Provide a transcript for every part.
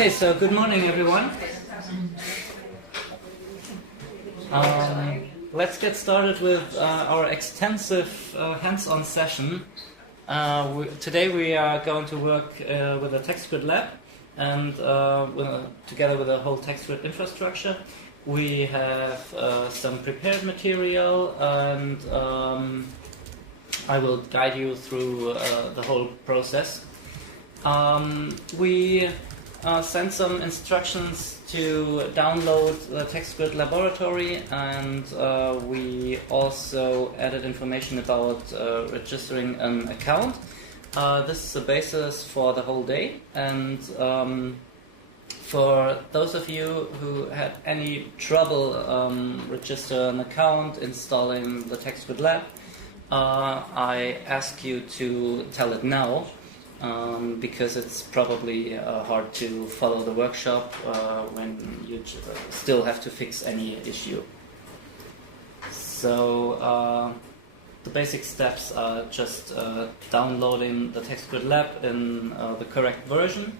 Okay, so good morning, everyone. Let's get started with our extensive hands-on session. Today we are going to work with a text grid lab and together with the whole text grid infrastructure. We have some prepared material and I will guide you through the whole process. We sent some instructions to download the text grid laboratory, and we also added information about registering an account. This is the basis for the whole day, and for those of you who had any trouble register an account, installing the text grid lab, I ask you to tell it now. Because it's probably hard to follow the workshop when you still have to fix any issue. So the basic steps are just downloading the text grid lab in the correct version,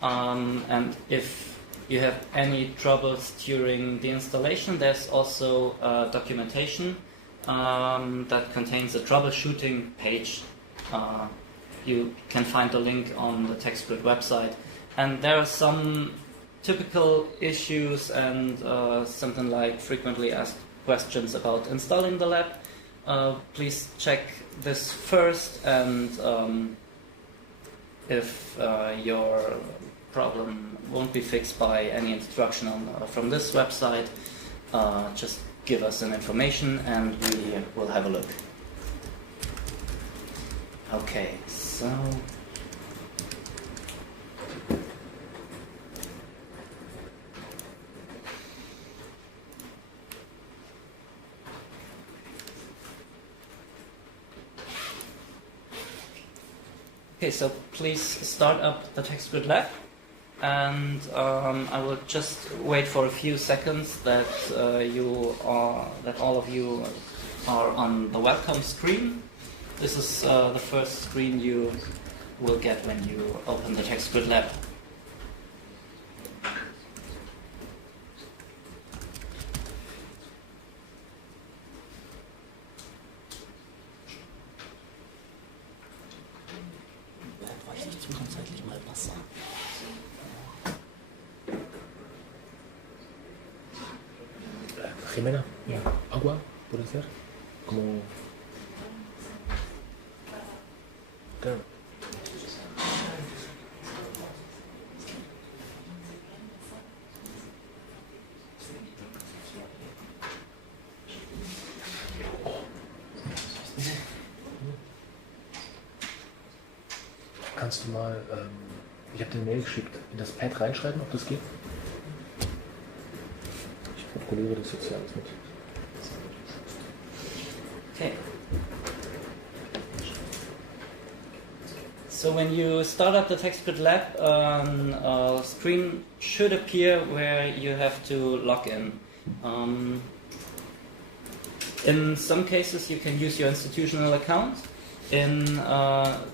and if you have any troubles during the installation, there's also documentation that contains a troubleshooting page. You can find the link on the text grid website, and there are some typical issues and something like frequently asked questions about installing the lab. Please check this first, and if your problem won't be fixed by any instruction from this website, just give us an information and we will have a look. Okay, so please start up the text grid lab, and I will just wait for a few seconds that all of you are on the welcome screen. This is the first screen you will get when you open the text grid lab. Jimena, agua, puede ser, como. Claro. Kannst du mal, ich habe dir eine Mail geschickt, in das Pad reinschreiben, ob das geht? Ich protokolliere das jetzt hier alles mit. Okay. So when you start up the text grid lab, a screen should appear where you have to log in. In some cases you can use your institutional account. In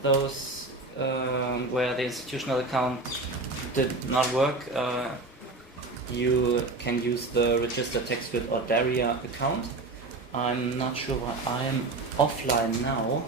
those where the institutional account did not work, you can use the registered text grid or Daria account. I'm not sure why I am offline now.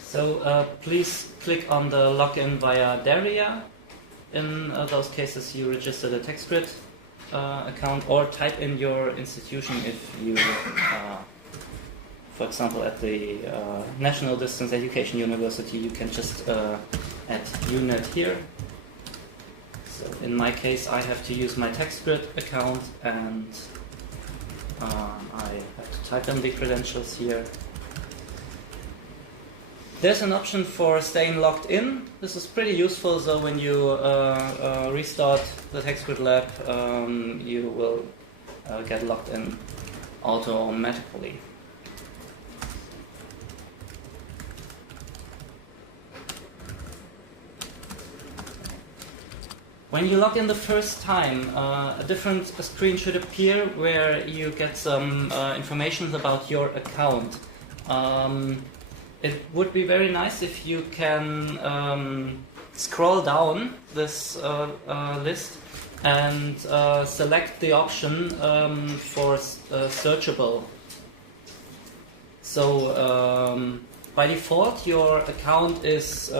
So please click on the login via Daria. In those cases you register the text grid account, or type in your institution if you, for example, at the National Distance Education University, you can just add unit here. So in my case I have to use my text grid account, and I have to type in the credentials here. There's an option for staying logged in. This is pretty useful, so when you restart the text grid lab, you will get logged in automatically. When you log in the first time, a different screen should appear where you get some information about your account. It would be very nice if you can scroll down this list and select the option for searchable. So by default your account is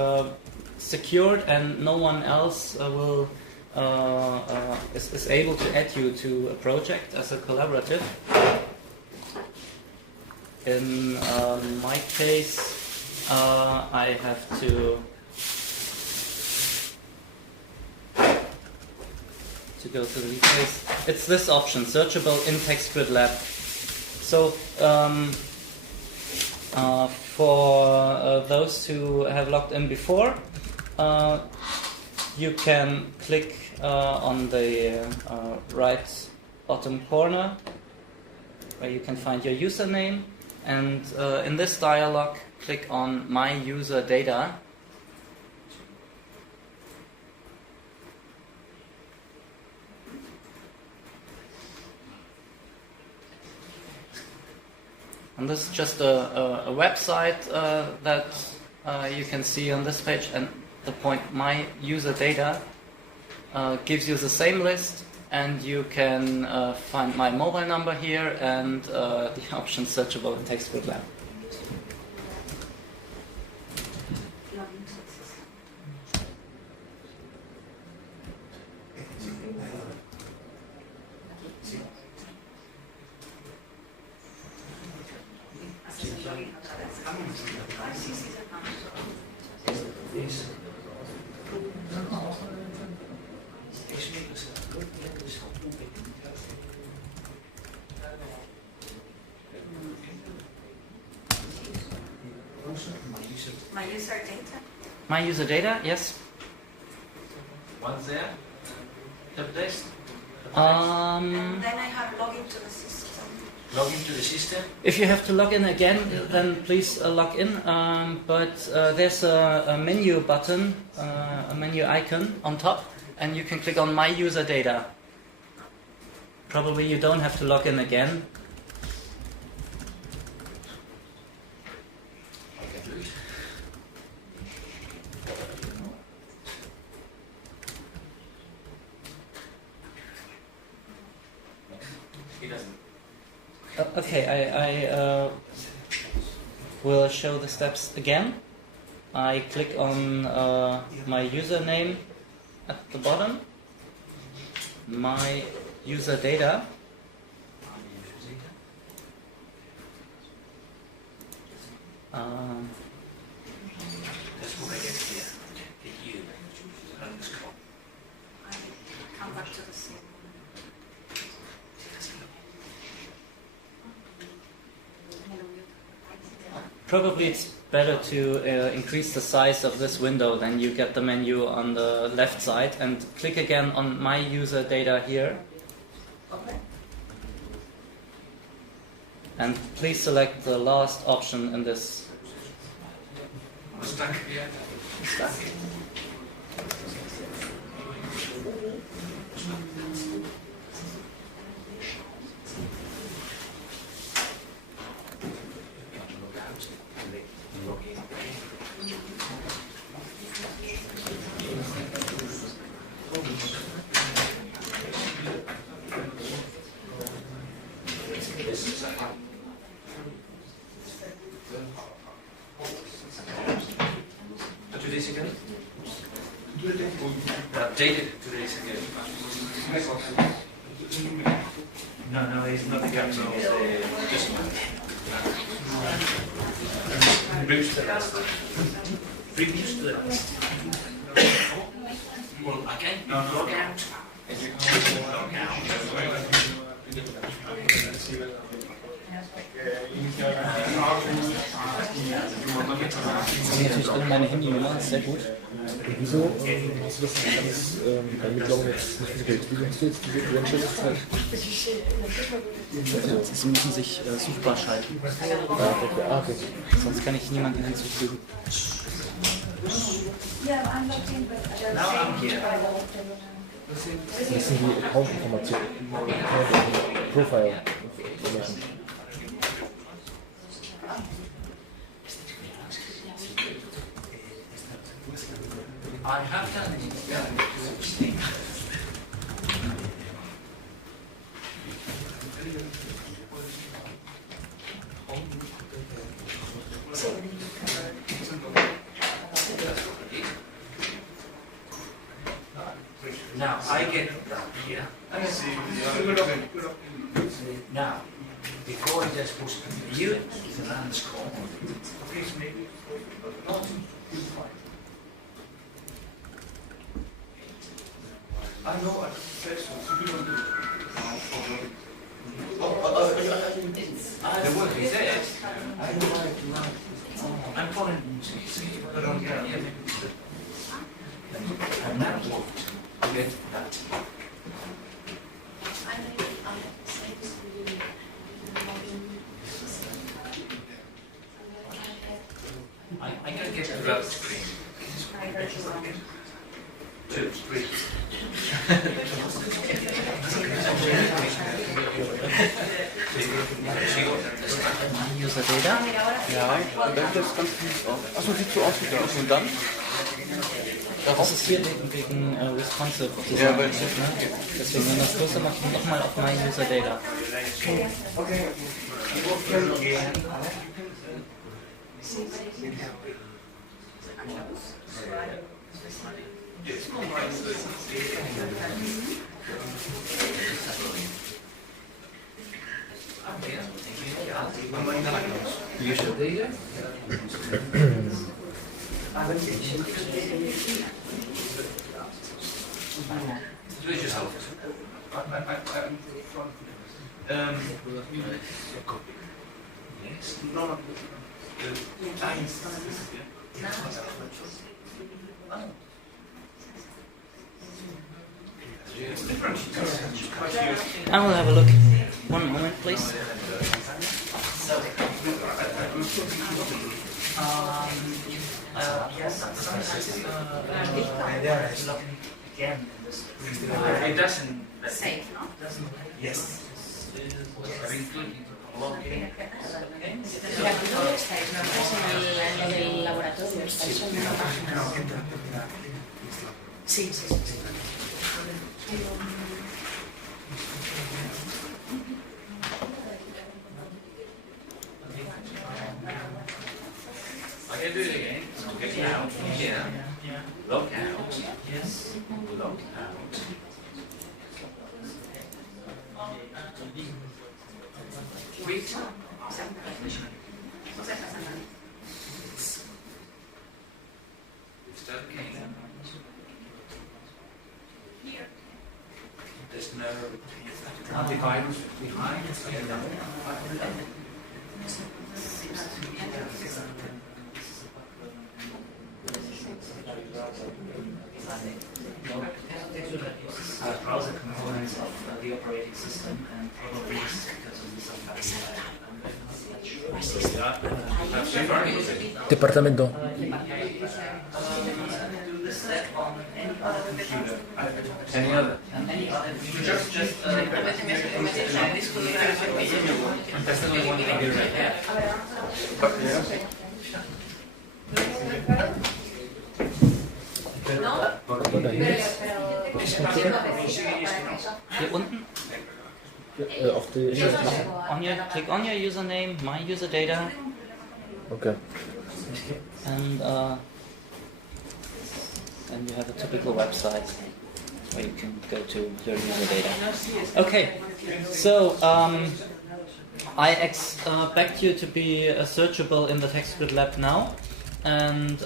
secured and no one else is able to add you to a project as a collaborative. In my case, I have to go to the details. It's this option, searchable in TextGrid-Lab. So for those who have logged in before, you can click on the right bottom corner where you can find your username, and in this dialog click on My User Data. And this is just a website that you can see on this page, and the point My User Data gives you the same list, and you can find my mobile number here and the option searchable in TextGrid-Lab. My user data, yes. What's there? The place? And then I have login to the system. Log into the system? If you have to log in again, then please log in. But there's a menu button, a menu icon on top, and you can click on My User Data. Probably you don't have to log in again. Okay, I will show the steps again. I click on my username at the bottom, my user data. Come back to the scene. Probably it's better to increase the size of this window, then you get the menu on the left side, and click again on My User Data here. Okay. And please select the last option in this. Stuck. Stuck. Do this again? Update it to this again. No, it's not the caption, it's just previous to the last. Previous to the last. Well, again, log out. Log out. Das ist natürlich alle meine Handynummer, das ist sehr gut. Wieso hast du das alles beim Mitloggen jetzt nicht gewählt? Wieso hast du jetzt diese Credentials halt? Sie müssen sich suchbar schalten. Okay. Sonst kann ich niemanden hinzufügen. Yeah, I'm looking, but Now I'm here. Das sind die Account-Informationen. Profile Information. I have done it. Now I get that here. Now, before I just push you, it's an underscore. I know I said so. The word is there. I'm following. And now what? Get that. I'm going to get to that screen. 2, 3. User Data. Ja, und dann sieht das ganz gut aus. Achso, sieht so aus wie das. Und dann? Das ist hier wegen responsive. Ja, weil Deswegen, wenn das größer macht, nochmal auf My User Data. User data. Do it yourself. Yes. No. I will have a look. One moment, please. It doesn't Safe, no? Yes. Pero aquí no estáis, no estáis en lo del laboratorio, estáis en una página. Sí, sí, sí. I can do it again. So get out from here. Lock out. Yes. Lock out. Wait. Start again. There's no behind. Browser components of the operating system, and probably because of this Departamento. do this step on any other computer. Any other? And any other just That's the only one I do right there. Hier unten, Auf die. click on your username, My User Data, Okay. and you have a typical website where you can go to your user data. Okay, so I expect you to be searchable in the TextGrid Lab now, and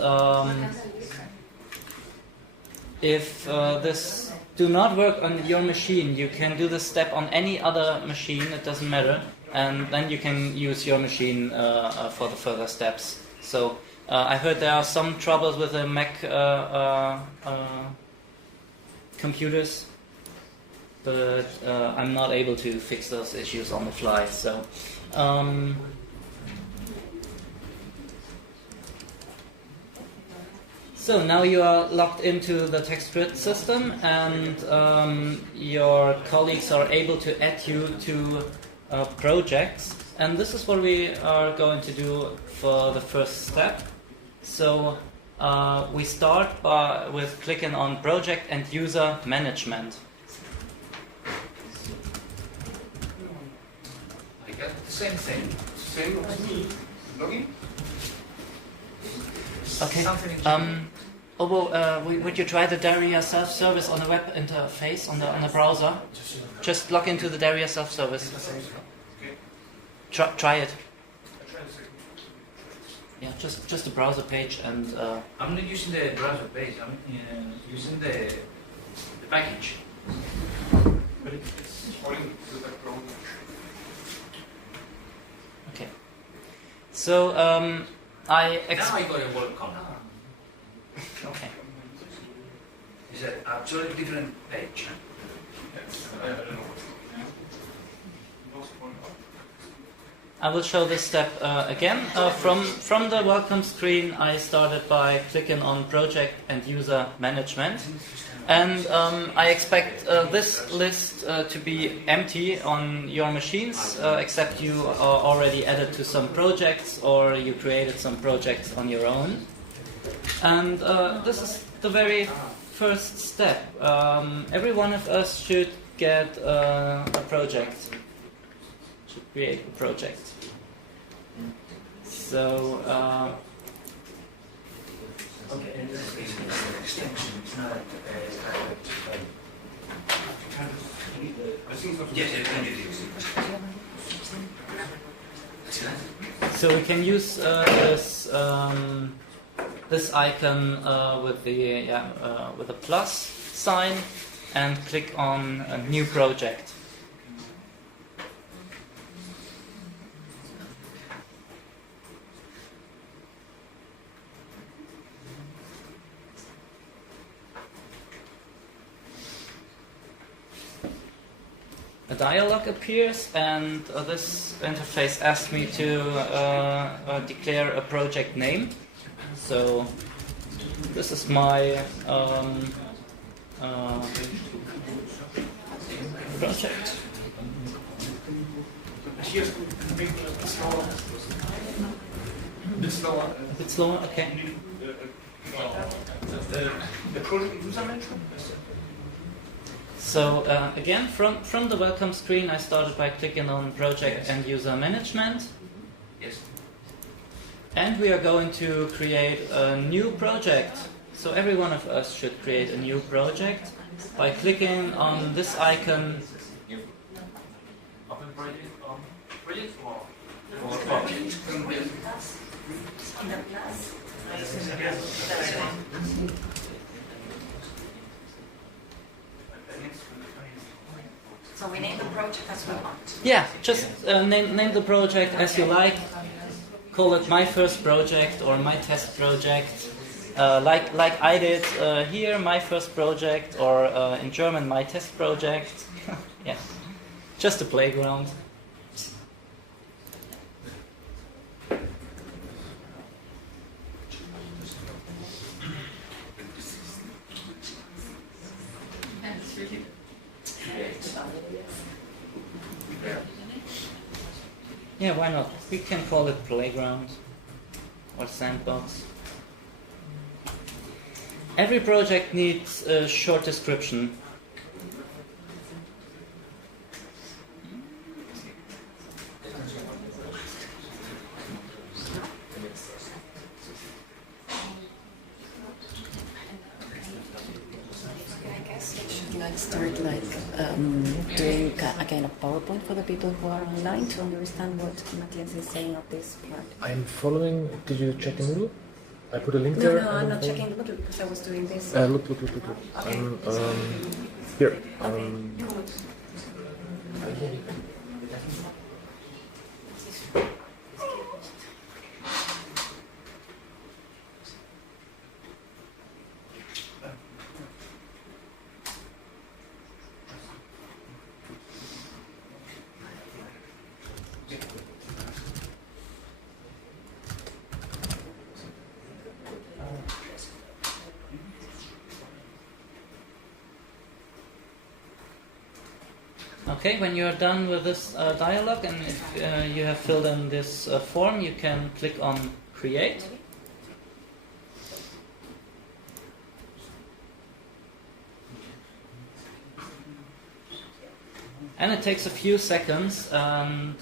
if this do not work on your machine, you can do this step on any other machine, it doesn't matter, and then you can use your machine for the further steps. So I heard there are some troubles with the Mac computers, but I'm not able to fix those issues on the fly. So So now you are logged into the TextGrid system, and your colleagues are able to add you to projects. And this is what we are going to do for the first step. So we start with clicking on Project and User Management. I got the same thing. Same login? Okay. Would you try the Daria self-service on the web interface on the browser? Just log into the Daria self-service. Try it. Yeah, just a browser page, and I'm not using the browser page. I'm using the package. But it's falling to the Chrome. okay. So Now I got a welcome. okay. It's an absolutely different page. I don't know. I will show this step again. From the welcome screen, I started by clicking on Project and User Management. And I expect this list to be empty on your machines, except you are already added to some projects or you created some projects on your own. And this is the very first step. Every one of us should get a project. Should create a project. So Okay, and this is basically an extension. It's not so we can use this icon with the plus sign and click on a new project. A dialog appears, and this interface asks me to declare a project name. So this is my project. A bit slower, okay. The project user management? So again, from the welcome screen, I started by clicking on Project and User Management. Yes. And we are going to create a new project. So every one of us should create a new project by clicking on this icon. Open project or project or In the plus. So we name the project as we want. Yeah, just name the project as you like. Call it my first project or my test project. Like I did here, my first project, or in German, my test project. Yeah, just a playground. Yeah, why not? We can call it playground or sandbox. Every project needs a short description. Start doing a kind of PowerPoint for the people who are online to understand what Mathias is saying of this part. I'm following. Did you check the Moodle? I put a link No, there. no, I'm not checking the Moodle because I was doing this. Look. Okay. Here. Okay, when you're done with this dialog, and if you have filled in this form, you can click on Create. And it takes a few seconds, and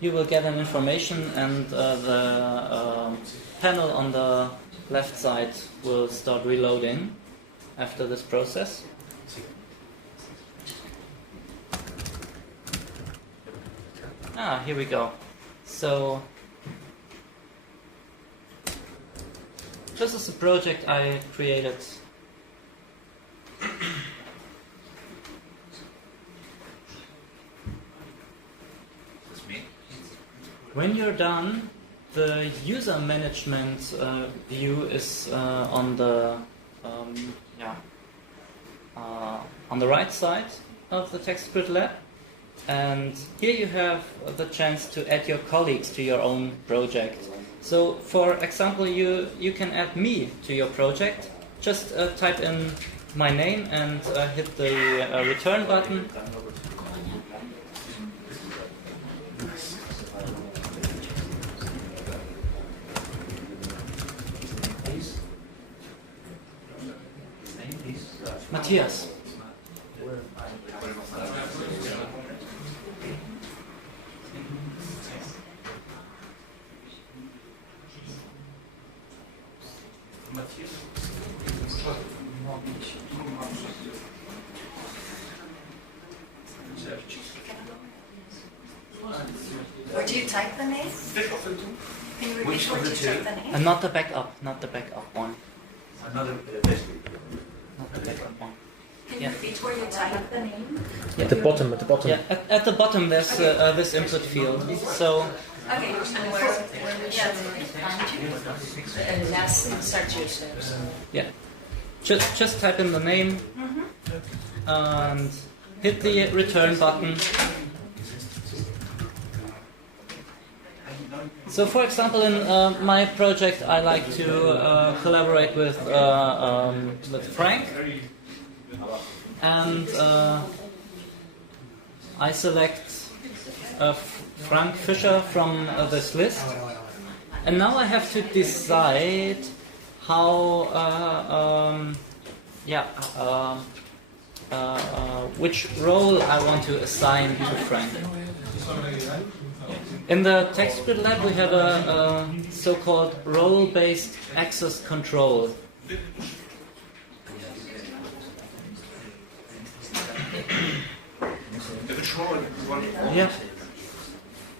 you will get an information, and the panel on the left side will start reloading after this process. Here we go. So this is a project I created. When you're done, the user management view is on the right side of the TextGrid Lab, and here you have the chance to add your colleagues to your own project. So, for example, you can add me to your project. Just type in my name and hit the return button. Mathias. Where do you type the name? Can you repeat where you type the name? And not the backup one. Another Not the backup one. Can you repeat where you type the name? At the bottom. Yeah, at the bottom there's this input field. So Okay, and where we should find you? And last start your steps. yeah, just type in the name and hit the return button. So, for example, in my project, I like to collaborate with Frank, and I select Frank Fischer from this list, and now I have to decide how, which role I want to assign to Frank. In the TextGrid Lab, we have a so-called role-based access control. Yeah.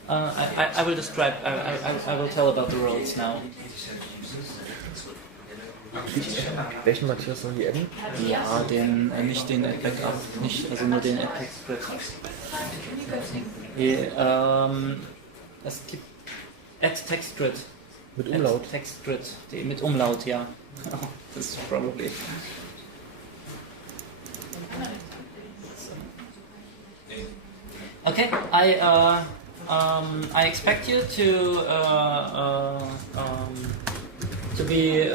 I will describe. I will tell about the roles now. Welchen Mathias sollen die adden? Ja, nicht den Backup, also nur den TextGrid. Es gibt TextGrid. Mit Umlaut? TextGrid, mit Umlaut, ja. Das ist probably. Okay, I expect you to be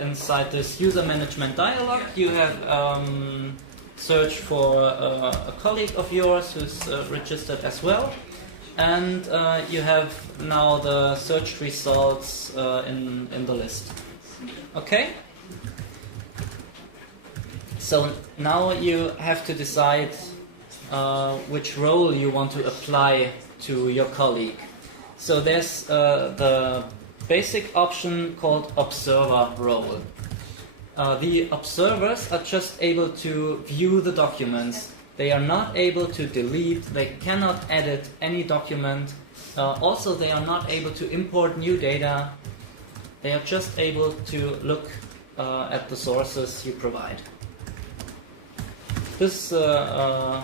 inside this user management dialog. You have searched for a colleague of yours who's registered as well, and you have now the search results in the list. Okay. So now you have to decide which role you want to apply to your colleague. So there's the basic option called observer role. The observers are just able to view the documents. They are not able to delete, they cannot edit any document. Also, they are not able to import new data. They are just able to look at the sources you provide. This the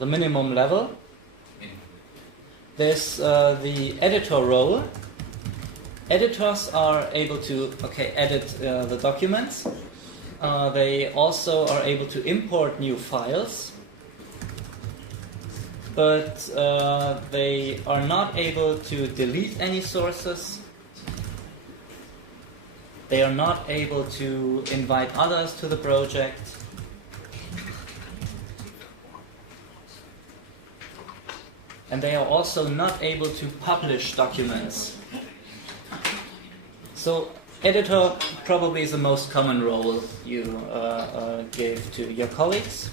minimum level. There's the editor role. Editors are able to edit the documents. They also are able to import new files. but they are not able to delete any sources. They are not able to invite others to the project. And they are also not able to publish documents. So, editor probably is the most common role you gave to your colleagues.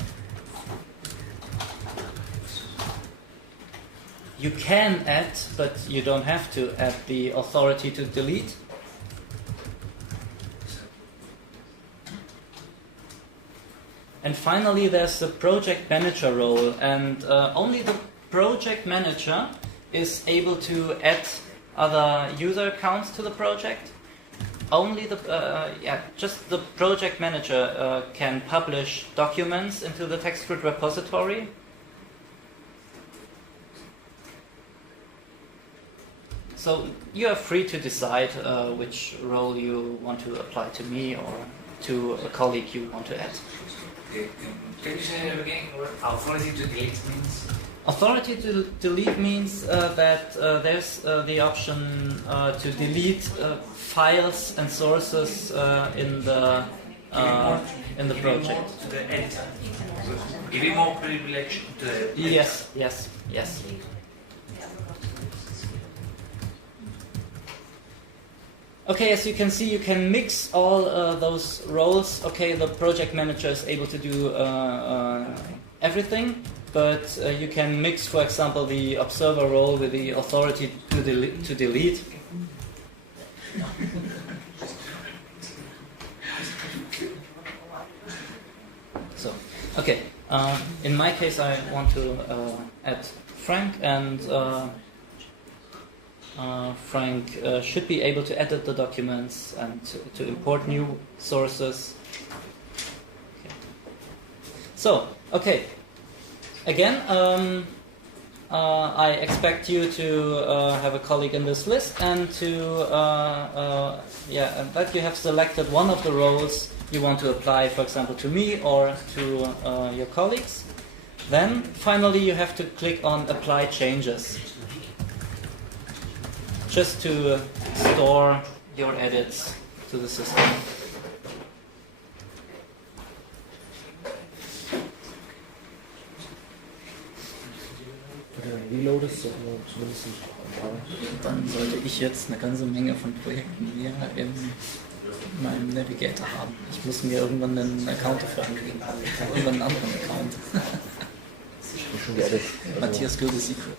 You can add, but you don't have to add the authority to delete. And finally, there's the project manager role, and only the project manager is able to add other user accounts to the project. Only just the project manager can publish documents into the TextGrid repository. So you are free to decide which role you want to apply to me or to a colleague you want to add. Can you say that again? What authority to delete means? Authority to delete means that there's the option to delete files and sources in the project. To the editor. So giving more privilege to the editor. Yes. Okay, as you can see, you can mix all those roles. Okay, the project manager is able to do everything, but you can mix, for example, the observer role with the authority to delete. So, okay, in my case, I want to add Frank, and Frank should be able to edit the documents and to import new sources. Okay. So, okay. Again, I expect you to have a colleague in this list, and to that you have selected one of the roles you want to apply, for example, to me or to your colleagues. Then, finally, you have to click on Apply Changes, just to store your edits to the system. Reload ist zumindest ein paar. Dann sollte ich jetzt eine ganze Menge von Projekten mehr in meinem Navigator haben. Ich muss mir irgendwann einen Account dafür anklicken. Irgendwann einen anderen Account. Ich bin schon geedit. Mathias Göbel Secret.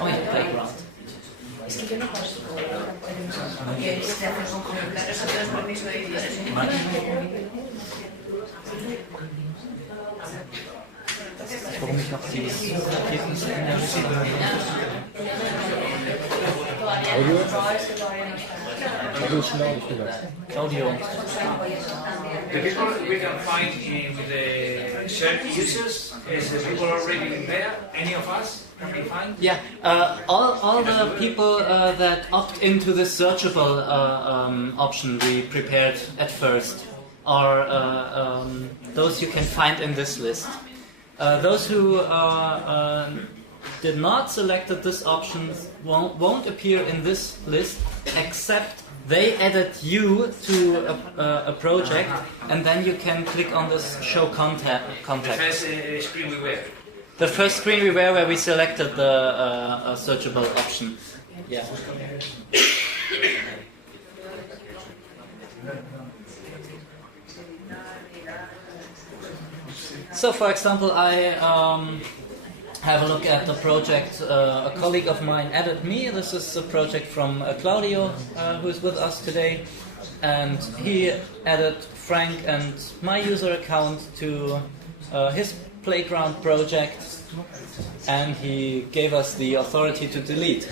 Oh ja, Playground. Es que yo no consigo que este hace con claro, eso te da permiso de editar. Warum ich noch die Ergebnisse in der Audio? Audio ist schon da, ich gesagt. Claudio. The people we can find with the shared users, is the people already in there? Any of us can be found? Yeah, all the people that opt into the searchable option we prepared at first are those you can find in this list. Those who did not select this option won't appear in this list, except they added you to a project, and then you can click on this Show Contact. The first screen we were. The first screen we were where we selected the searchable option. Yeah. So, for example, I have a look at the project a colleague of mine added me. This is a project from Claudio, who is with us today. And he added Frank and my user account to his Playground project. And he gave us the authority to delete.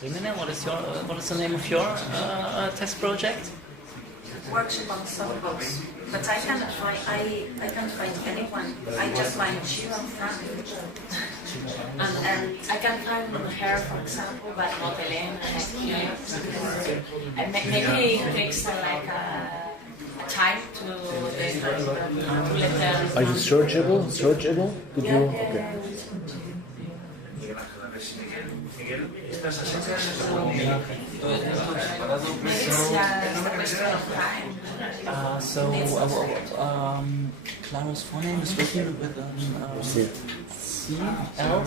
Gimena, what is the name of your test project? Workshop on soft books, but I can't find anyone. I just find Shiva Frank, and I can find her, for example, but not Elena. And maybe it takes like a time to let them. Are you searchable? Searchable? Could you? Okay. It's just a question of time. Clara's phoneme is written with C-L?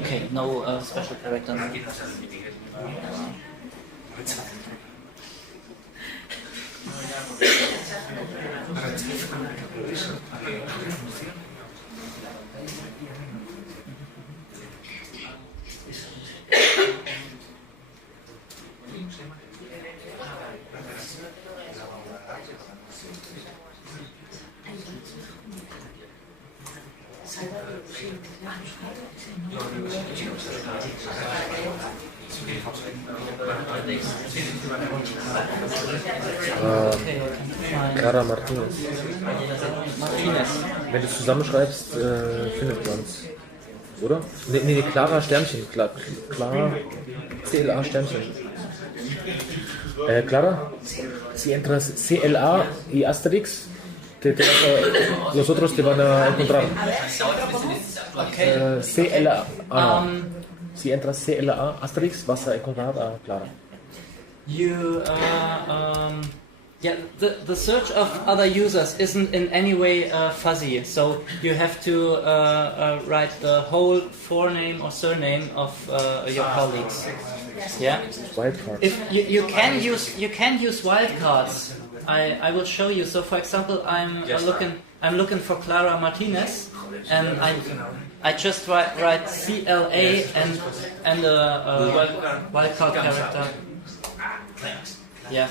Okay, no special character. Clara Martinez. Wenn du es zusammenschreibst, findet man es. Oder? Nee, Clara Sternchen. Clara CLA Sternchen. Clara, si entras CLA y Asterix, los otros te van a encontrar. CLA. Si entras CLA Asterix, vas a encontrar a Clara. The search of other users isn't in any way fuzzy, so you have to write the whole forename or surname of your colleagues. Yeah. Wildcards. If you can use wildcards. I will show you. So, for example, I'm looking for Clara Martinez, and I just write CLA and a wildcard character. Yeah.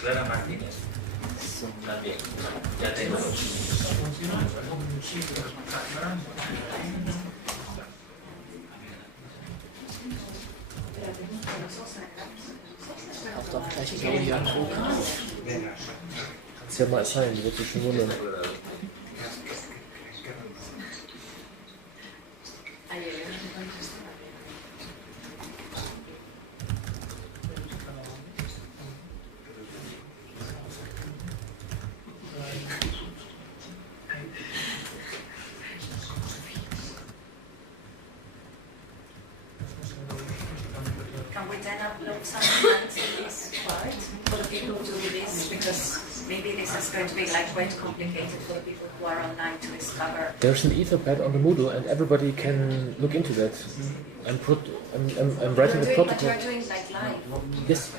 Clara Martínez. También. Ya tengo. Auch doch gleich, ich glaube, hier angucken. Kannst ja mal sein, die wird sich schon wundern. Can we then upload some lines in this part for the people to do this? Because maybe this is going to be like quite complicated for the people who are online to discover. There's an Etherpad on the Moodle, and everybody can look into that. I'm writing the protocol. But you're doing like live. Yes.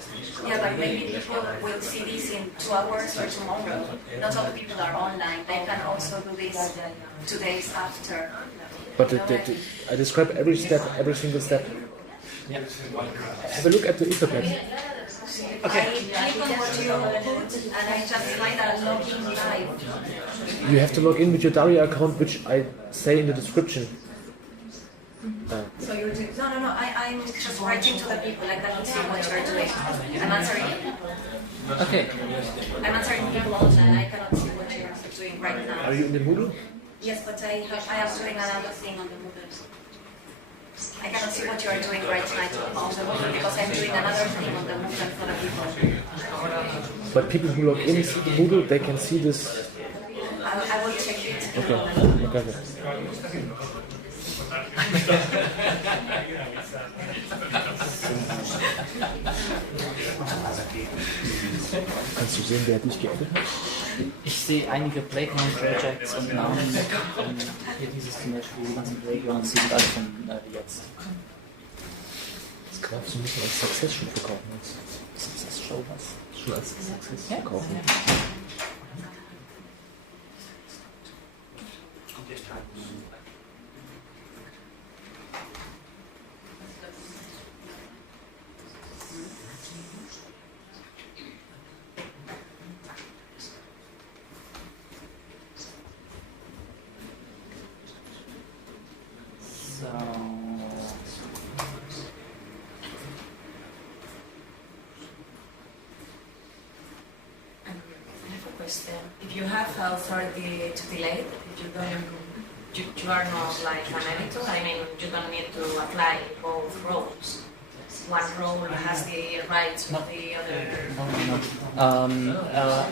Yeah, but maybe people will see this in 2 hours or tomorrow. Not all the people are online. They can also do this 2 days after. But I describe every step, every single step. Yeah. Have a look at the Etherpad. Okay. I click on what you put and I just find a login live. You have to log in with your Daria account, which I say in the description. So you're doing... No. I'm just writing to the people like that to see what you're doing. I'm answering. Okay. I'm answering people online. I cannot see what you're doing right now. Are you in the Moodle? Yes, but I am doing another thing on the Moodle. I cannot see what you are doing right now on the Moodle because I'm doing another thing on the Moodle for the people. But people who log in see the Moodle, they can see this. I will check it. Okay. Kannst du sehen, wer dich geedit hat? Ich sehe einige Playground-Projects und Namen. Hier dieses zum Beispiel, die ganzen Playgrounds, die sind alle von wie jetzt. Das kannst du ein bisschen als Success Show verkaufen. Success Show was? Schon als Success Ja, verkaufen. ja. If you have authority to delay, if you don't, you are not like an editor. I mean, you don't need to apply both roles. One role has the rights of the other.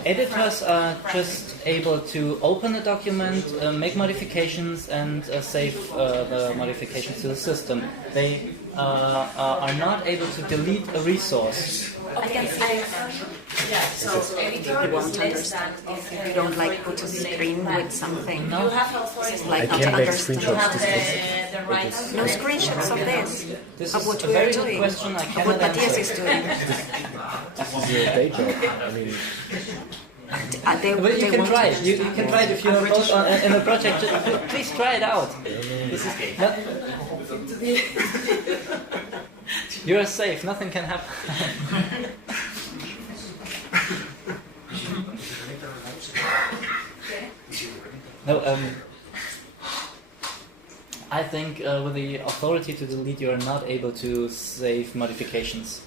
Editors are just able to open a document, make modifications, and save the modifications to the system. They are not able to delete a resource. I can see. Yeah, so editor You won't is less than understand if you don't like put a screen with something. No. You have authority. It's like I not can make understand. You have screenshots. the rights. No screenshots of this. This Of is what a we are very good doing. question. I Of cannot what Mathias answer. is doing. This is a day job. I mean, Well, you can try it. You can try it if you are both in a project. Please try it out. This is not, you are safe. Nothing can happen. No. I think with the authority to delete, you are not able to save modifications.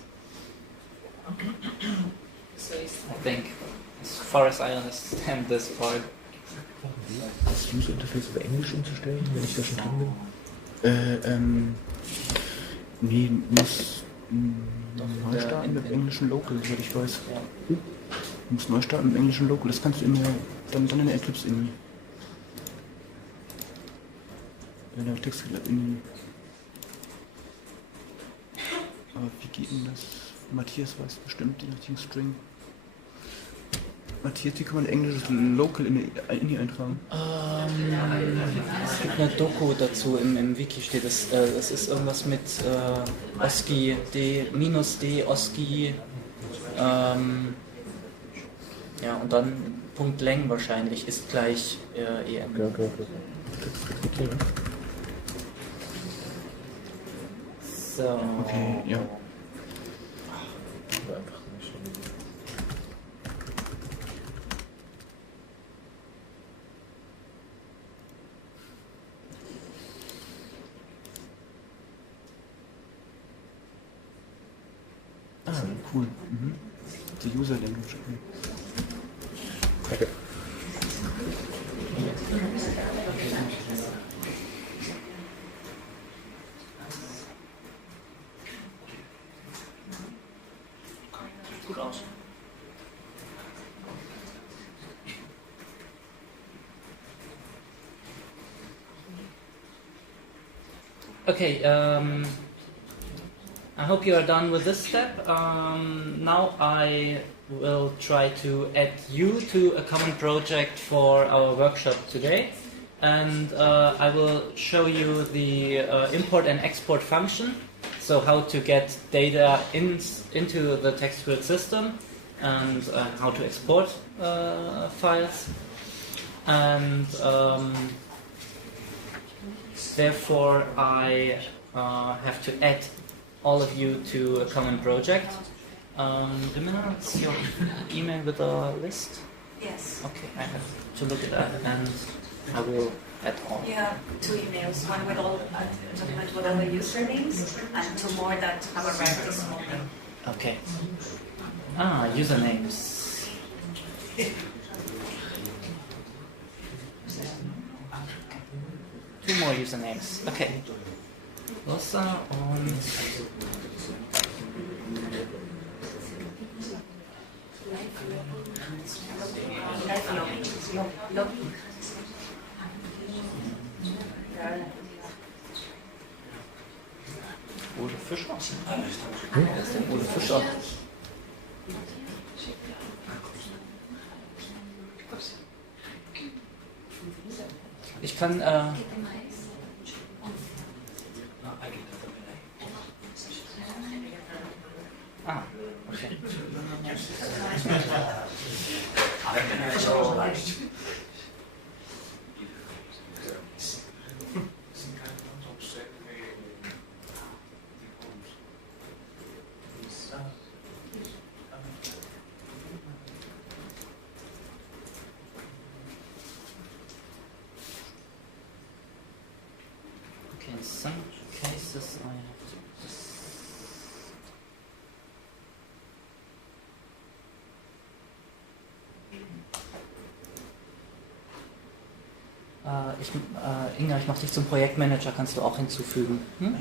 I think, as far as I understand this part. das User Interface auf Englisch umzustellen, wenn ich da schon drin bin? Nee, muss neu starten mit englischen Local, soweit ich weiß. Ja. Muss neu starten mit englischen Local, das kannst du dann in der Eclipse in der Text in. Aber wie geht denn das? Matthias weiß bestimmt den richtigen String. Matthias, wie kann man englisches Local in die eintragen? Es gibt eine Doku dazu, im Wiki steht es. Es ist irgendwas mit OSCI, D, OSCI, ja, und dann Punkt Lang wahrscheinlich ist gleich EM. Okay. So. Okay, ja. Cool. Mhm. Die User Language. Okay. Gut aus. Okay, I hope you are done with this step. Now I will try to add you to a common project for our workshop today. And I will show you the import and export function. So how to get data into the text field system and how to export files. And therefore I have to add all of you to a common project. Gimena, it's your email with a list? Yes. Okay, I have to look at that and I will add all. You have two emails, one with all document with all the usernames, and two more that have a red this morning. Okay. Usernames. Two more usernames. Okay. Rosa und Ole Fischer. Wer ist denn Ole Fischer? Ich kann. Okay. Okay, in some cases I have to just... Inga, ich mache dich zum Projektmanager, kannst du auch hinzufügen. Hm?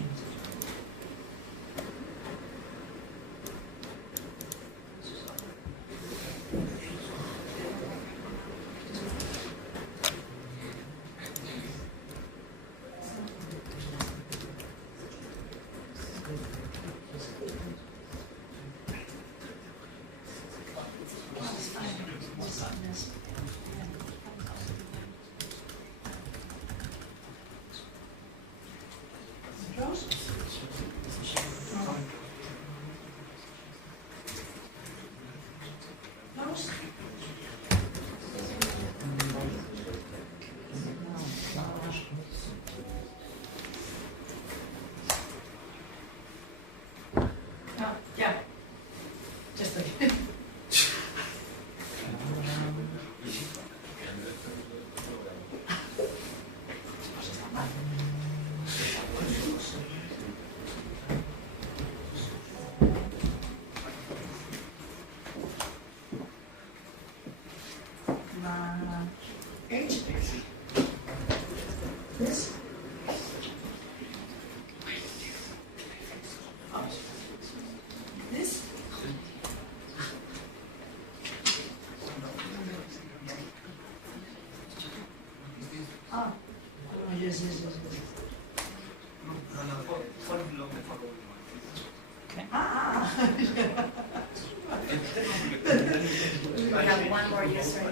We have one more user.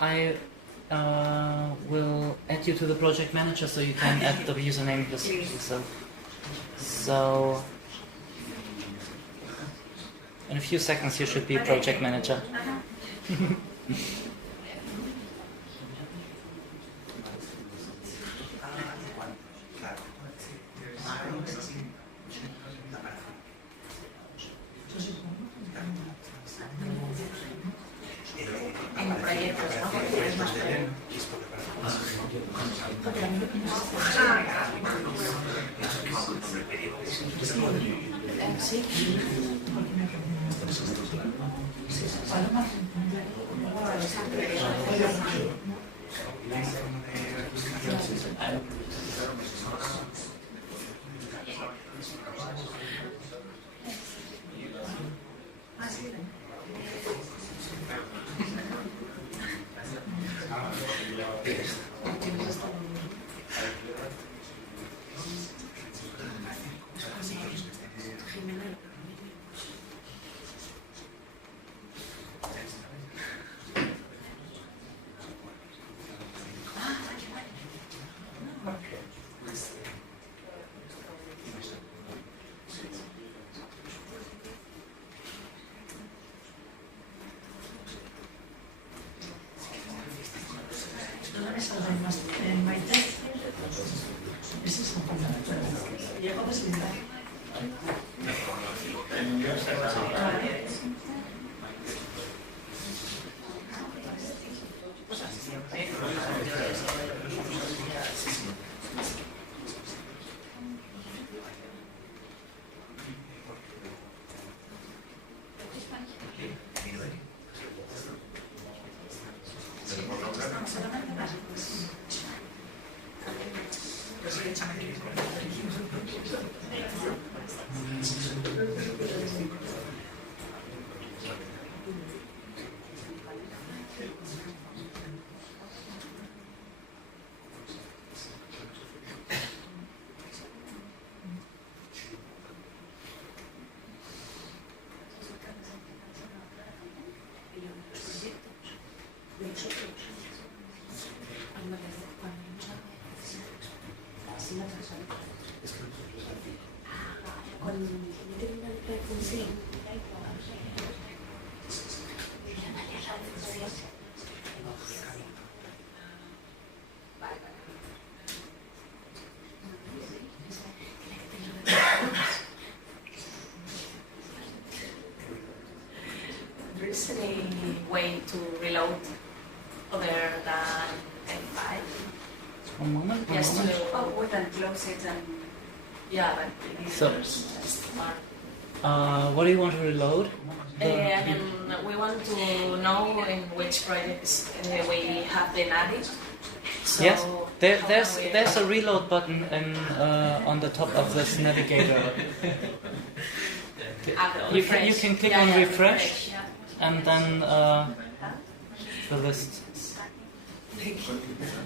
I will add you to the project manager so you can add the username yourself. So, in a few seconds you should be project manager. there is any way to reload other than F5? One moment. Just to, We can close it and yeah, but it is So- just one. What do you want to reload? I mean, we want to know in which projects we have been added. So Yes, how can there's a reload button on the top of this navigator. You can click on refresh, yeah. and then the list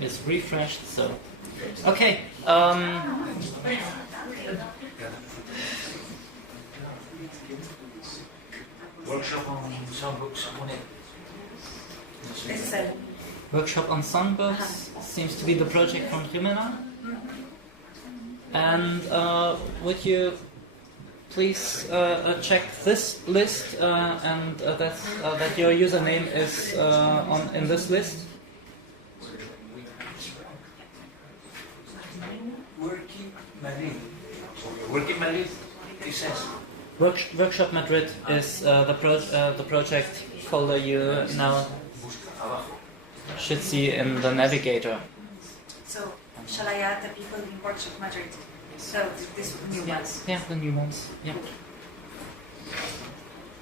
is refreshed. So, okay. Workshop on songbooks, Workshop on songbooks seems to be the project from Gimena. And would you please check this list and that your username is in this list? Working Madrid, it says. Workshop Madrid is the project folder you now should see in the navigator. so shall I add the people in Workshop Madrid? So this new ones. Yeah, the new ones. Yeah.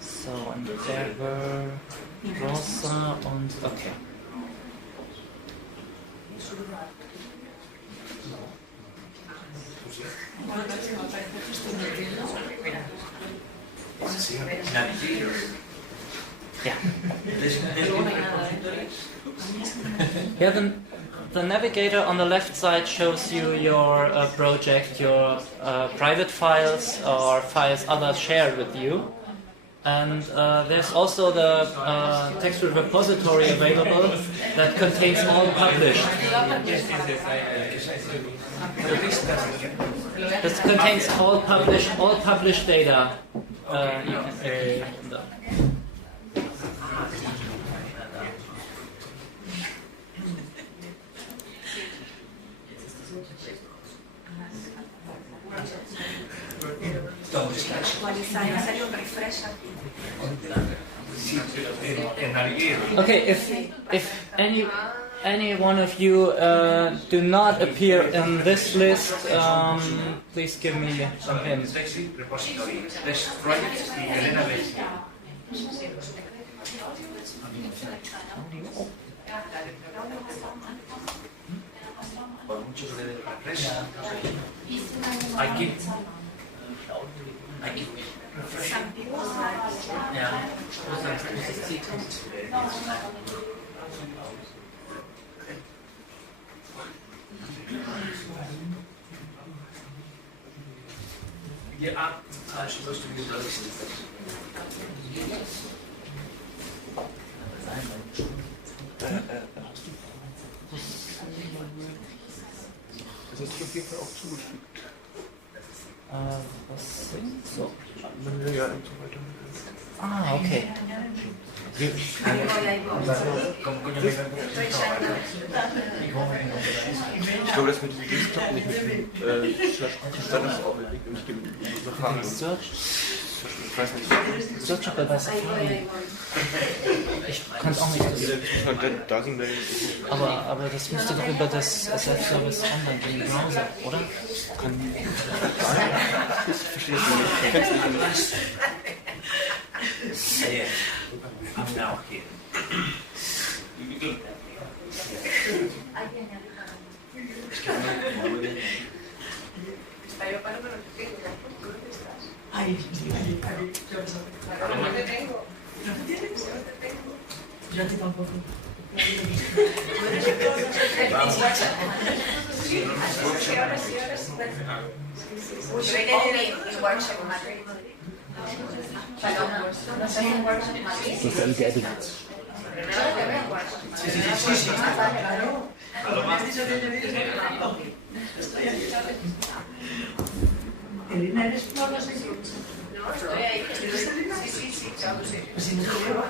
So, and there were Rosa and okay. Yeah. Yeah, the navigator on the left side shows you your project, your private files or files others shared with you. And there's also the textual repository available that contains all published. This contains all published data. You can Sale un refresh aquí. Okay, if any one of you do not appear in this list, please give me some hints. Yeah, I'm supposed to be the list. Das ist auf jeden Fall auch zugefügt. Was sind so? Ja, und so weiter. Ah, okay. Ich glaube, das mit diesem Dings klappt nicht mit dem Standardaufweg und ich gebe Safari. Search? Ich weiß nicht. Searchable bei Safari. Ich kann es auch nicht. Da sind wir. Aber das müsste doch über das SF-Service online im Browser, oder? Kann ich verstehe es nicht. Ich kenne es nicht. I'm now here. Ay, yo a ti tampoco. We should only in Workshop Madrid. Das ist alles geeditet. Elena, ¿eres no lo sé? No, estoy ahí. Sí, claro, sí. Pues si no te veo.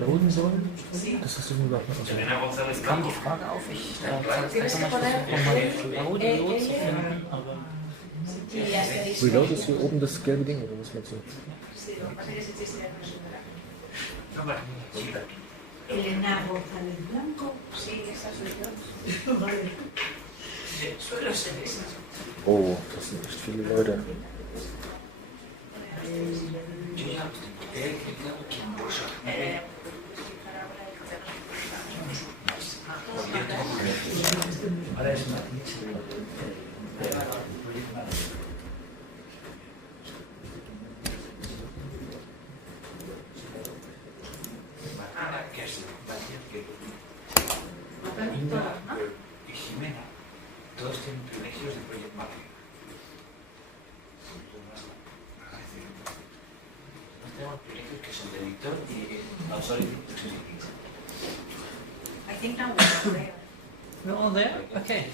Loaden sollen? Das hast du nur gesagt. Es kam die Frage auf, ich habe nochmal versucht, Claudio Leone zu finden, aber Reload ist hier oben das gelbe Ding, oder was meinst du? Oh, das sind echt viele Leute. Martina Kerzel, Mathias Göbel, Inga Buhr y Gimena, todos tienen privilegios de Project Mapping. No tenemos privilegios que son de editor y authority. I think now we're there. We're all there? Okay.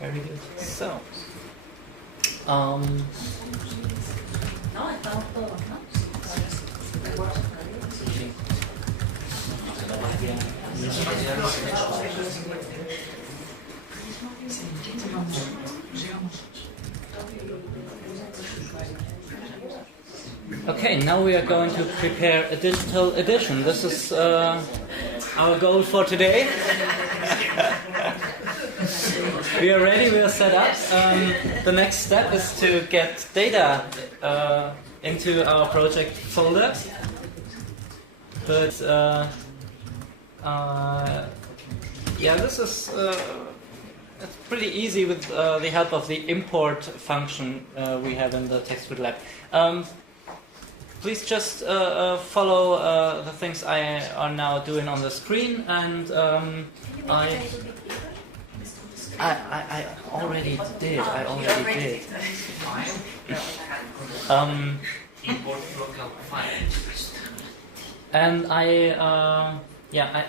Very good. So, No, estamos todos, ¿no? okay, now we are going to prepare a digital edition. This is our goal for today. We are ready, we are set up. The next step is to get data into our project folder. But yeah, this is it's pretty easy with the help of the import function we have in the TextGrid Lab. Please just follow the things I are now doing on the screen, and I already did. Import local files. And I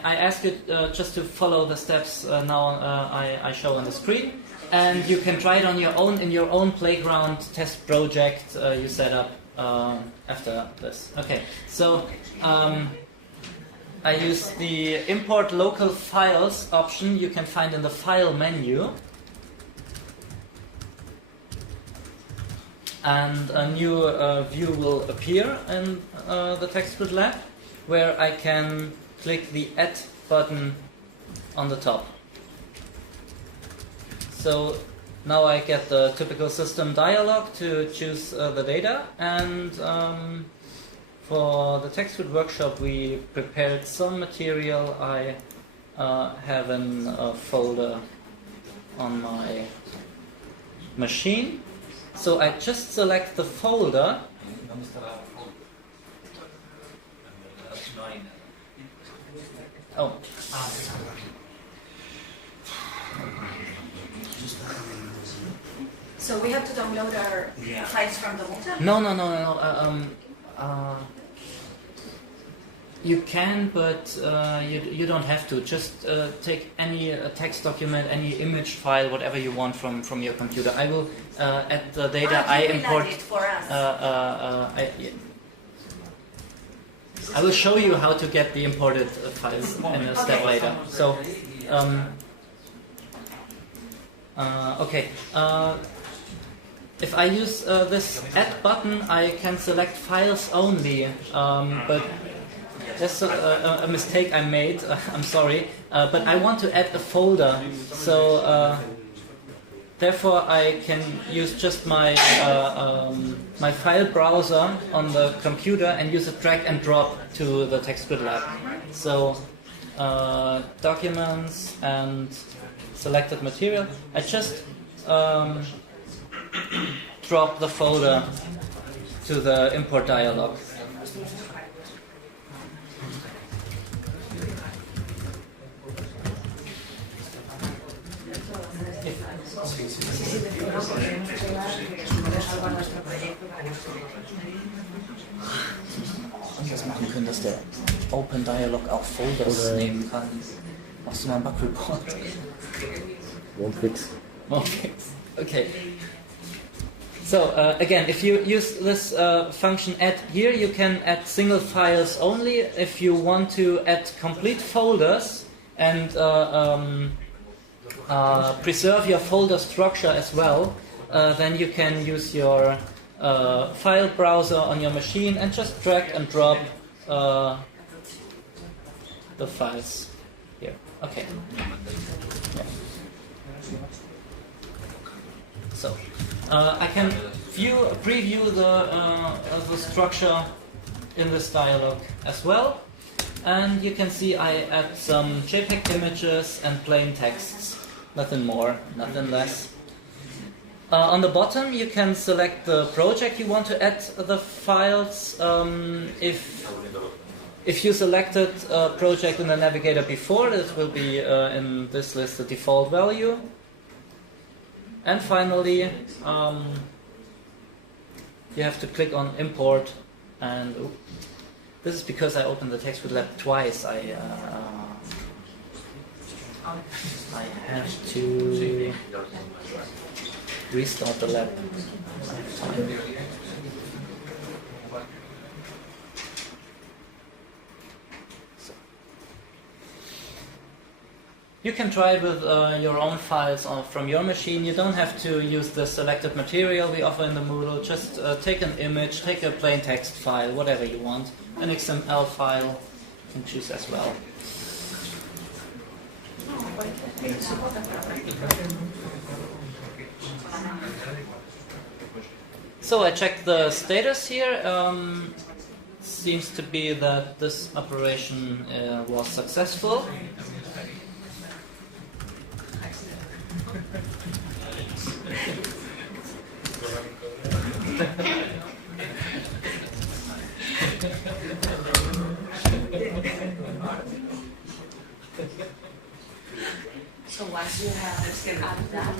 ask you just to follow the steps now I show on the screen, and you can try it on your own in your own playground test project you set up after this. Okay, so I use the import local files option you can find in the file menu, and a new view will appear in the TextGrid Lab, where I can click the Add button on the top. So now I get the typical system dialog to choose the data, and for the TextGrid workshop we prepared some material I have in a folder on my machine. So I just select the folder. Oh. So we have to download our files from the website? No. You can, but you don't have to. Just take any text document, any image file, whatever you want from your computer. I will add the data I import. It for us. I will show you how to get the imported files in a step later. So, okay. If I use this Add button, I can select files only, but that's a mistake I made. I'm sorry, but I want to add a folder, so therefore I can use just my my file browser on the computer and use a drag and drop to the TextGrid Lab. So documents and selected material. I just drop the folder to the import dialog. Das machen können, dass der Open Dialog auch Folders nehmen kann. Machst du mal einen Bug-Report? Won't fix. Okay. So again, if you use this function add here, you can add single files only. If you want to add complete folders and preserve your folder structure as well, then you can use your file browser on your machine and just drag and drop the files here. Okay. Yeah. So I can preview the structure in this dialog as well, and you can see I add some JPEG images and plain texts, nothing more, nothing less. On the bottom you can select the project you want to add the files. If you selected a project in the navigator before, it will be in this list the default value. And finally, you have to click on import, and this is because I opened the TextGrid Lab twice. I have to restart the lab. You can try with your own files from your machine. You don't have to use the selected material we offer in the Moodle. Just take an image, take a plain text file, whatever you want. An XML file, you can choose as well. So I checked the status here. Seems to be that this operation was successful. So once you have added that,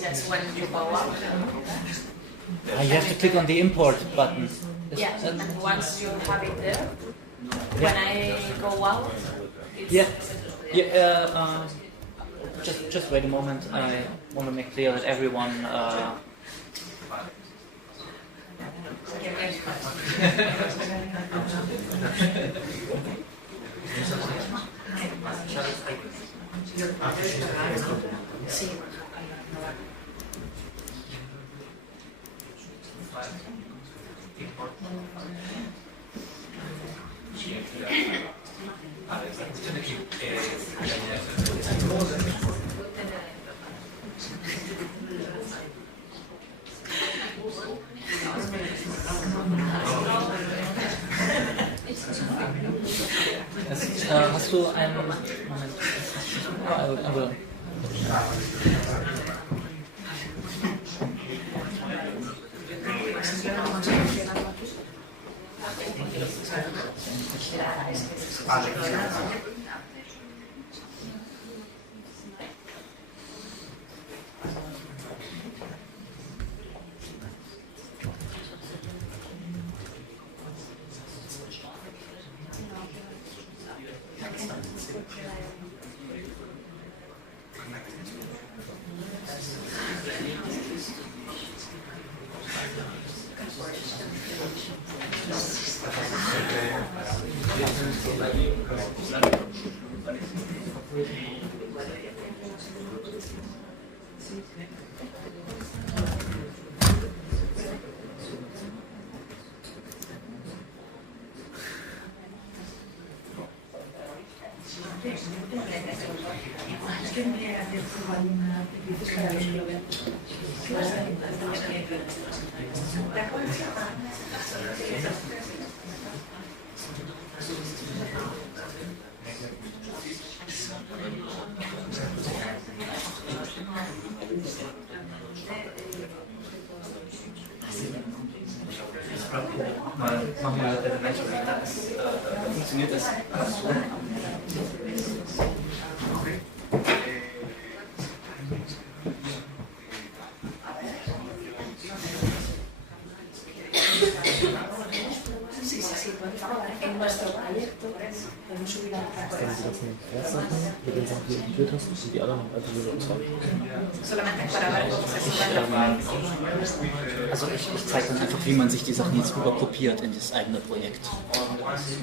that's when you go out. You have to click on the import button. Yeah, and once you have it there, when I go out, it's... Just wait a moment. I want to make clear that everyone. Hast du einen Moment? I will. Mach mal funktioniert das? En nuestro proyecto podemos subir a la Mit den Sachen, die du entwickelt hast, und die anderen also nur ausfallen. solamente para ver cómo se Also ich zeige dann einfach, wie man sich die Sachen jetzt rüberkopiert in das eigene Projekt.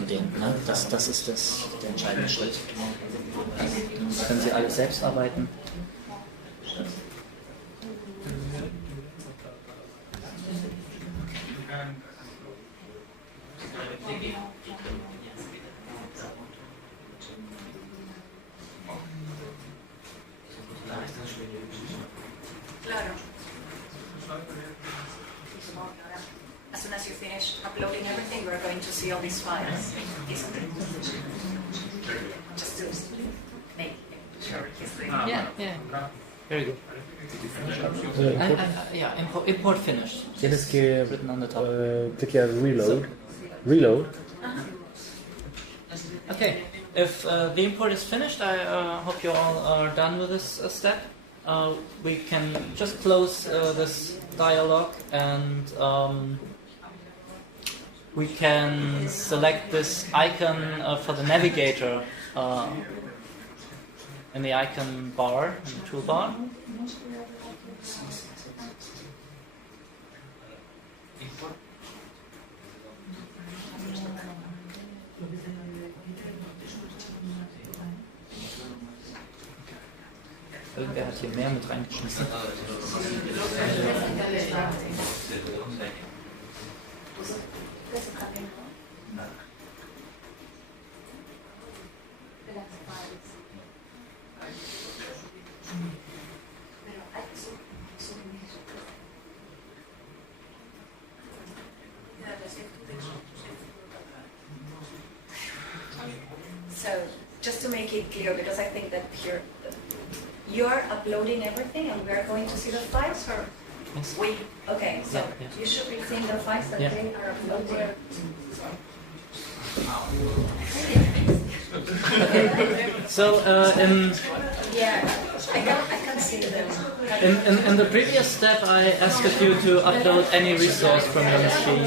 Ne? Das ist der entscheidende Schritt. Dann können Sie alle selbst arbeiten. Claro. As soon as you finish uploading everything, we're going to see all these files, isn't it? Just to make sure he's doing it. Yeah. Very good. Yeah, import finished. NSG, Written on the top. click here reload. Reload. Okay, if the import is finished, I hope you all are done with this step. We can just close this dialog and we can select this icon for the navigator in the icon bar, in the toolbar. Irgendwer hat hier mehr mit reingeschmissen. So, just to make it clear, because I think that here you're uploading everything and we're going to see the files, or Yes. we? Okay, so Yeah. you should be seeing the files that Yeah. they are uploaded. So Yeah, I can see them. in the previous step, I asked you to upload any resource from your machine.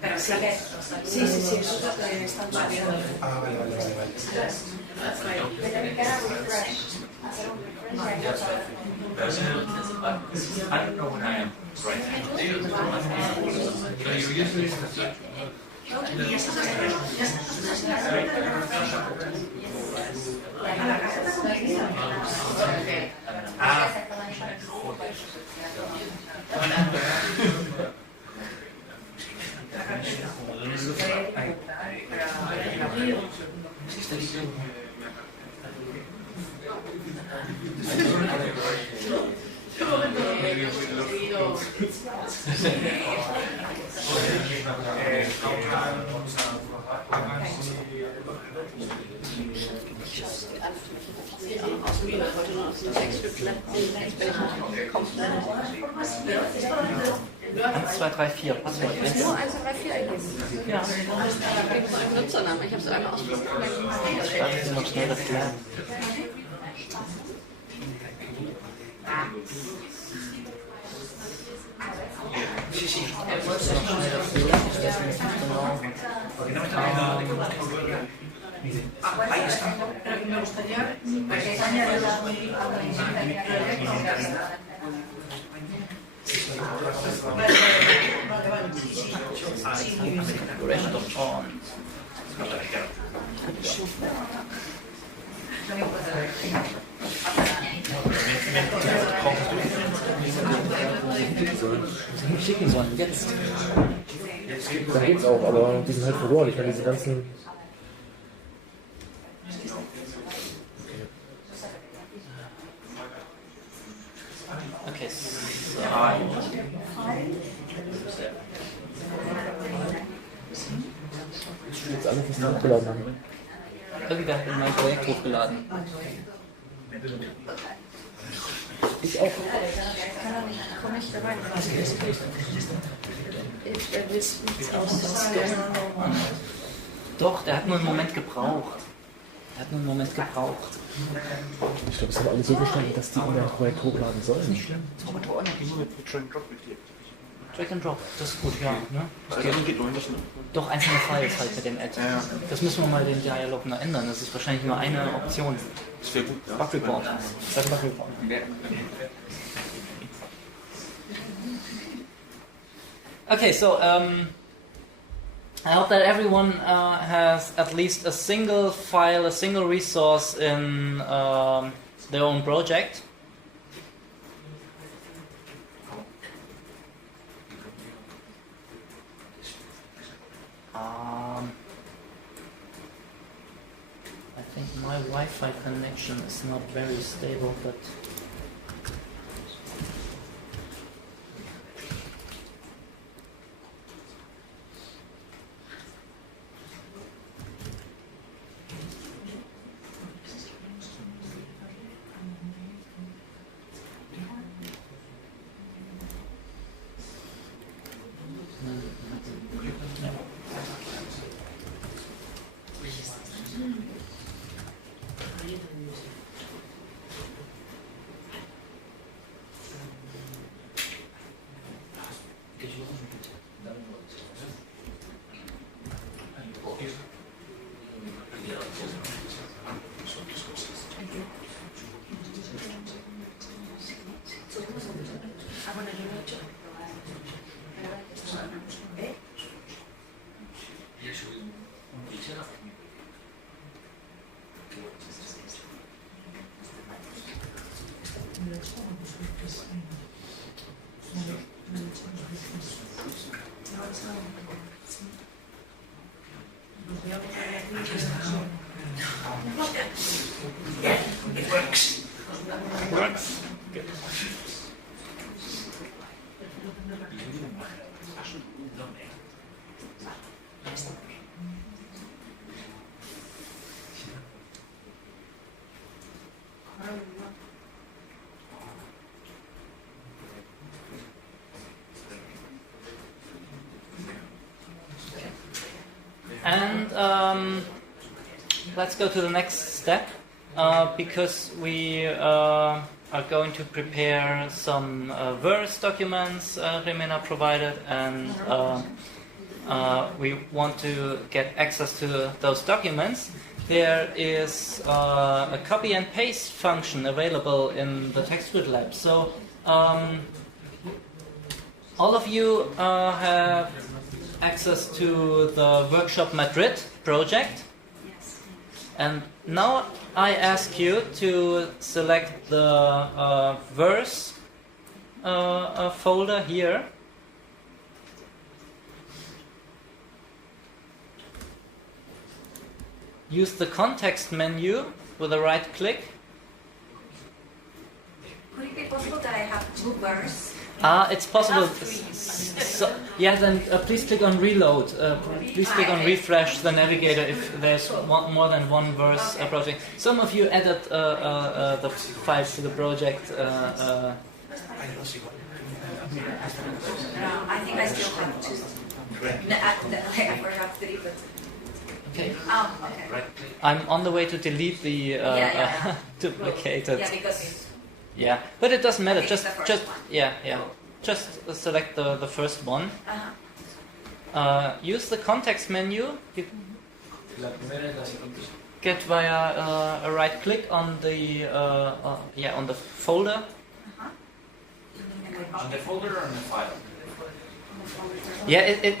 Pero sigue. Sí, eso es lo que están subiendo. Vale. I don't know when I am right Eins, zwei, drei, vier. Passwort. Nur 1, 2, 3, 4 eigentlich. Ja. Ich habe einen Benutzernamen, ich habe es einmal ausprobiert. Starten Sie noch schnell das Lernen. Me gustaría que añadir la Schicken sollen, jetzt. Dann geht's auch, aber die sind halt verloren. Ich meine, diese ganzen. Okay, so. Jetzt alles, was wir hochgeladen haben. Irgendwer hat in mein Projekt hochgeladen. Ich auch. Komm ich dabei? Er will nichts aussehen. Doch, der hat nur einen Moment gebraucht. Ich glaube, es haben alle so verstanden, dass die in ein Projekt hochladen sollen. Nicht schlimm. Drag and Drop, das ist gut, ja. Ne? Doch, einzelne Files halt mit dem Add. Ja. Das müssen wir mal den Dialog noch ändern. Das ist wahrscheinlich nur eine Option. Das wäre gut, ja. Bug Report. Das ist Bug Report. Okay, so I hope that everyone has at least a single file, a single resource in their own project. I think my Wi-Fi connection is not very stable, but It works. works. Good. And let's go to the next step, because we are going to prepare some verse documents Gimena provided, and we want to get access to those documents. There is a copy and paste function available in the TextGrid Lab. So all of you have access to the Workshop Madrid project. Yes. And now I ask you to select the verse folder here. Use the context menu with a right click. Could it be possible that I have two verses? It's possible. Not three. So, yeah, then please click on reload. Please click on refresh the navigator if there's more than one verse project. Some of you added the files to the project. No, I think I still have two. No, I forgot three, but... Okay. Oh, okay. I'm on the way to delete the duplicated. Yeah, because... Yeah, but it doesn't matter. I think Just, it's the just, first one. yeah. Just select the first one. Use the context menu. You get via a right click on the on the folder. On the folder or on the file? Yeah, it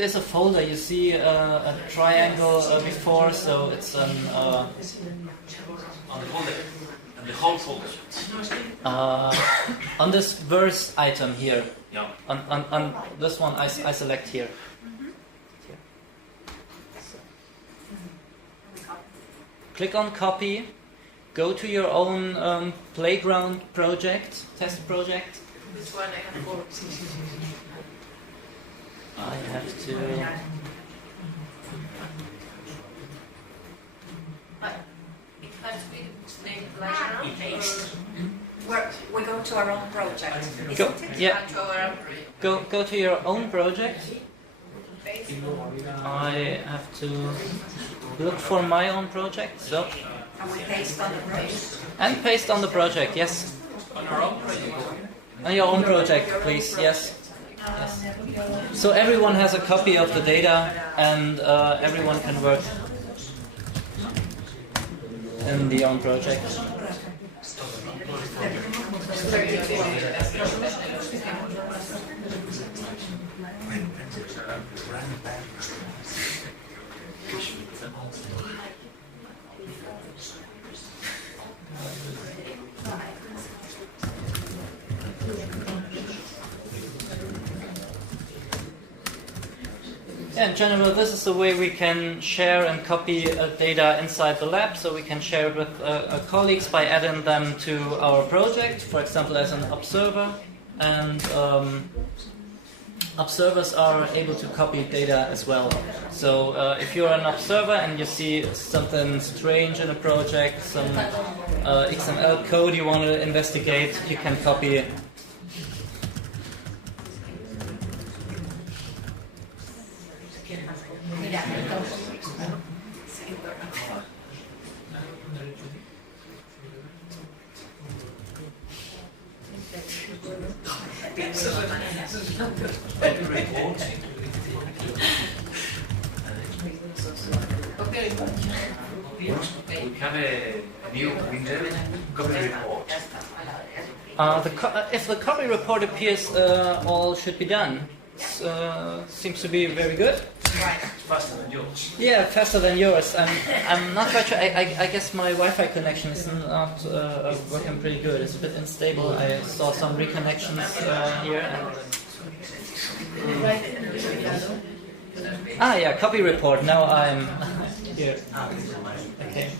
is a folder. You see a triangle before, so it's an. On the folder. On the whole folder. On this verse item here. Yeah. On this one, I select here. Click on copy. Go to your own playground project, test project. This one I have four. I have to. But it has to be named Palacio. We go to our own project. Go, Isn't it? yeah. To our own project. Go to your own project. I have to look for my own project. So. And we paste on the project. And paste on the project, yes. On our own project. On your own project, please, yes. Yes. So everyone has a copy of the data, and everyone can work in the own project. In general, this is the way we can share and copy data inside the lab, so we can share it with colleagues by adding them to our project, for example as an observer, and observers are able to copy data as well. So if you're an observer and you see something strange in a project, some XML code you want to investigate, you can copy it. We have a new window, copy report. If the copy report appears, all should be done. Seems to be very good. Faster than yours. Yeah, faster than yours. I'm not quite sure. I guess my Wi-Fi connection is not working pretty good. It's a bit unstable. I saw some reconnections here. Yeah, copy report. Now I'm here. Okay.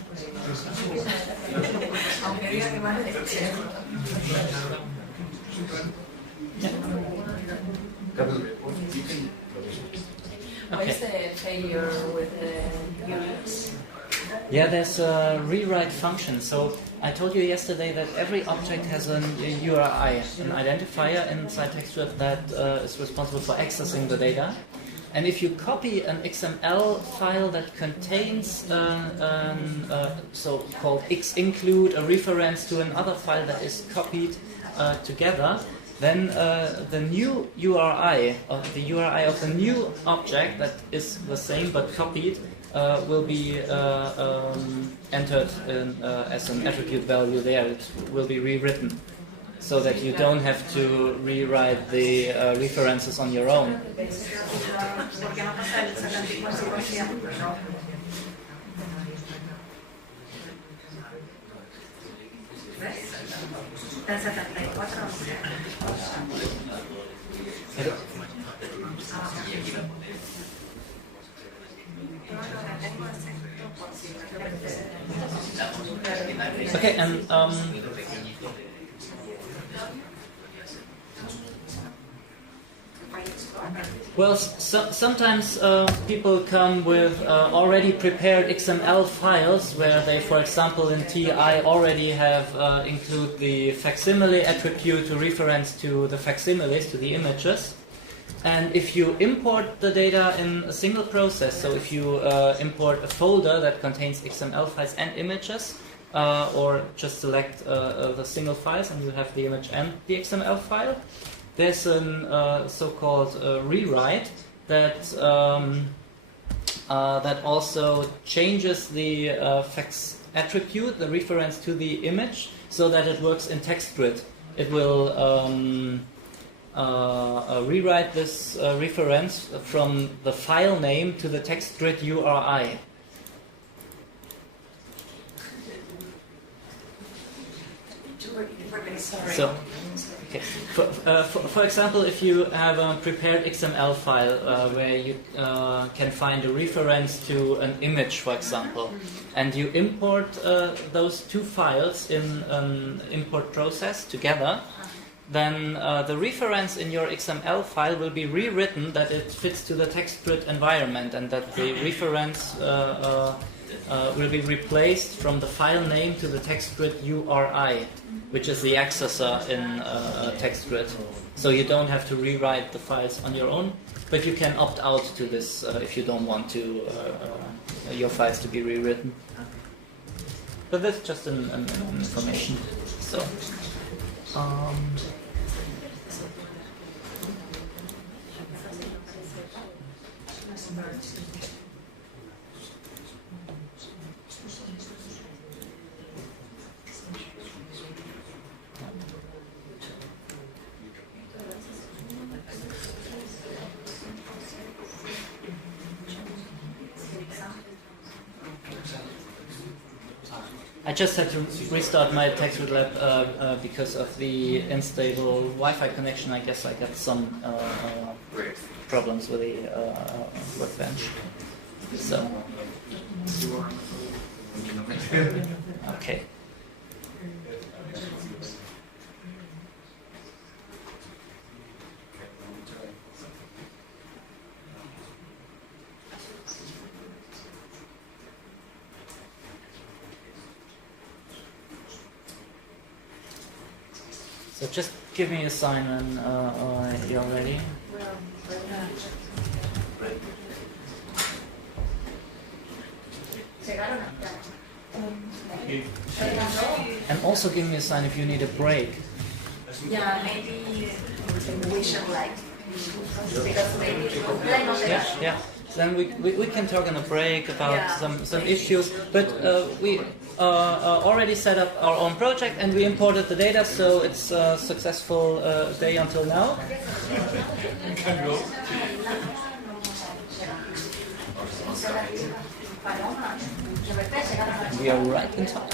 What is the failure with the units? Yeah, there's a rewrite function. So I told you yesterday that every object has a URI, an identifier inside TextScript that is responsible for accessing the data. And if you copy an XML file that contains so-called X-include, a reference to another file that is copied together, then the new URI, or the URI of the new object that is the same but copied, will be entered in, as an attribute value there. It will be rewritten, so that you don't have to rewrite the references on your own. Okay, and well, sometimes people come with already prepared XML files where they, for example, in TI already have include the facsimile attribute to reference to the facsimiles, to the images. And if you import the data in a single process, so if you import a folder that contains XML files and images, or just select the single files and you have the image and the XML file, there's a so-called rewrite that that also changes the fax attribute, the reference to the image, so that it works in TextGrid. It will rewrite this reference from the file name to the TextGrid URI. So, okay. For example, if you have a prepared XML file where you can find a reference to an image, for example, and you import those two files in an import process together, then the reference in your XML file will be rewritten that it fits to the TextGrid environment, and that the reference will be replaced from the file name to the TextGrid URI, which is the accessor in TextGrid. So you don't have to rewrite the files on your own, but you can opt out to this if you don't want to your files to be rewritten. But that's just an information. So. I just had to restart my TextGrid lab because of the unstable Wi-Fi connection. I guess I got some problems with the workbench. So, okay. So just give me a sign when you're ready. And also give me a sign if you need a break. Yeah, maybe we should like, because maybe complain on the Yeah. Then we can talk in a break about some issues, but we already set up our own project and we imported the data, so it's a successful day until now. We are right in time.